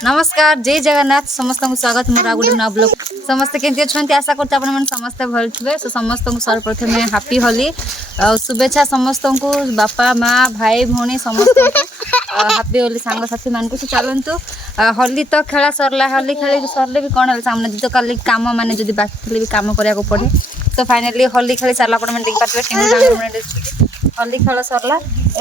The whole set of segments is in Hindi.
नमस्कार जय जगन्नाथ समस्त को स्वागत मोर गोटे नव ब्लॉग समस्त केमती अच्छा आशा करते आप समस्ते भल थे सो समस्त को सर्वप्रथम हापी होली शुभेच्छा समस्त को बापा माँ भाई भौणी समस्त हापी होली सांग साथी मान को चलतु होली तो खेला सरला होली खेल सरले भी कौन है सामने तो कल कम मैंने जो बाकी भी कम करने पड़े तो फाइनाली होली खेली सारा आप देख पारे होली खेल सरला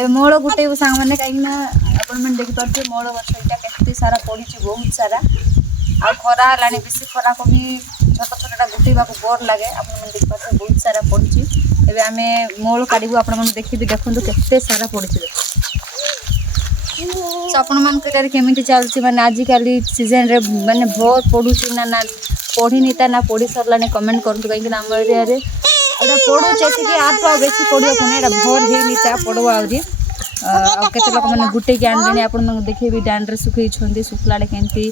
मोड़ गुटे सांग मैंने कहीं देखिपे मोड़ गछ यहाँ के सारा पड़ी बहुत सारा आ खरा है बेसी खरा को भी छोट छोटा गुटेवा बोर लगे आप देखिपे बहुत सारा पड़ी एवं आम मोड़ काढ़ू आप देखी देखो के सारा पड़ी आपमि चलती मैंने आजिकल सीजन रे मैंने बहुत पढ़ुची ना पढ़ी ना पढ़ी सरला कमेंट करूँ कहीं आम एरिया पढ़ुचे आज बेसी पढ़ा भोर होता पढ़वा आहरी केते लोक मैंने गुटे की आने आप देखे डांड्रे सुखई सुखला केमती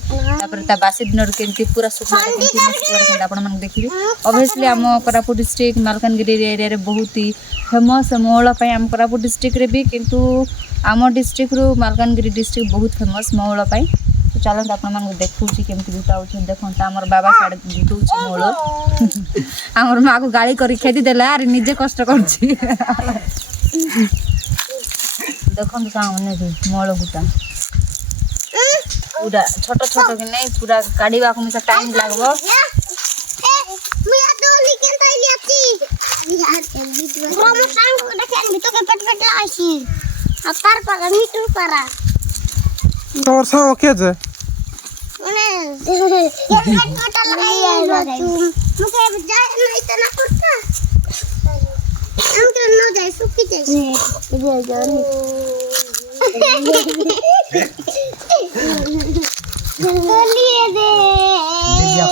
बासी दिन केमती पूरा सुखला केमती आप देखिए ऑब्वियसली आम कोरापुट डिस्ट्रिक्ट मालकानगिरी एरिया बहुत ही फेमस मौल आम कोरापुट डिस्ट्रिक्ट रे भी किंतु आम डिस्ट्रिक्ट रु मालकानगिरी डिस्ट्रिक्ट बहुत फेमस मौल तो चलते आप देखा केमती गुटाऊँ देखो आम बाबा साढ़े गुटाऊँ मौल आमर माँ को गाड़ी कर खेदी देला अरे निजे कष्ट कर देखो मैंने मौल गुटा पूरा छोट छोट कि नहीं पूरा काढ़ा को टाइम लगभग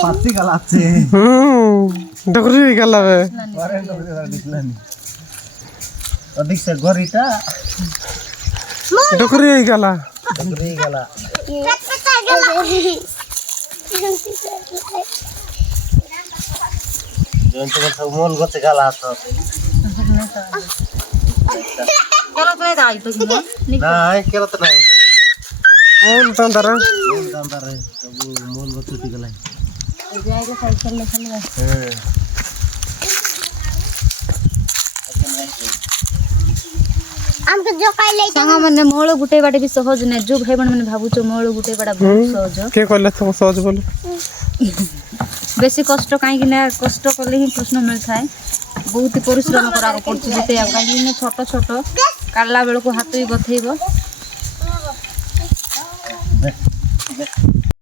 पाती गलाचे डगरी गलावे अधिक से गोरीटा डगरी गला जोन तो सब मोल गते गला तो नहीं केला तो नहीं मोल तंदरा सब मोल गते गला मैंने मौल गुटे बाटे भी सहज नहीं जो भाई मैंने भावुच मौल गुटे बाटा बहुत सहज के कहले तुम सहज बोल बेसी कष्ट कहीं कष्ट कले ही कृष्ण मिलता है बहुत ही परिश्रम करा पड़े कहीं छोट छोट काढ़ला बेलू हाथ भी बथेब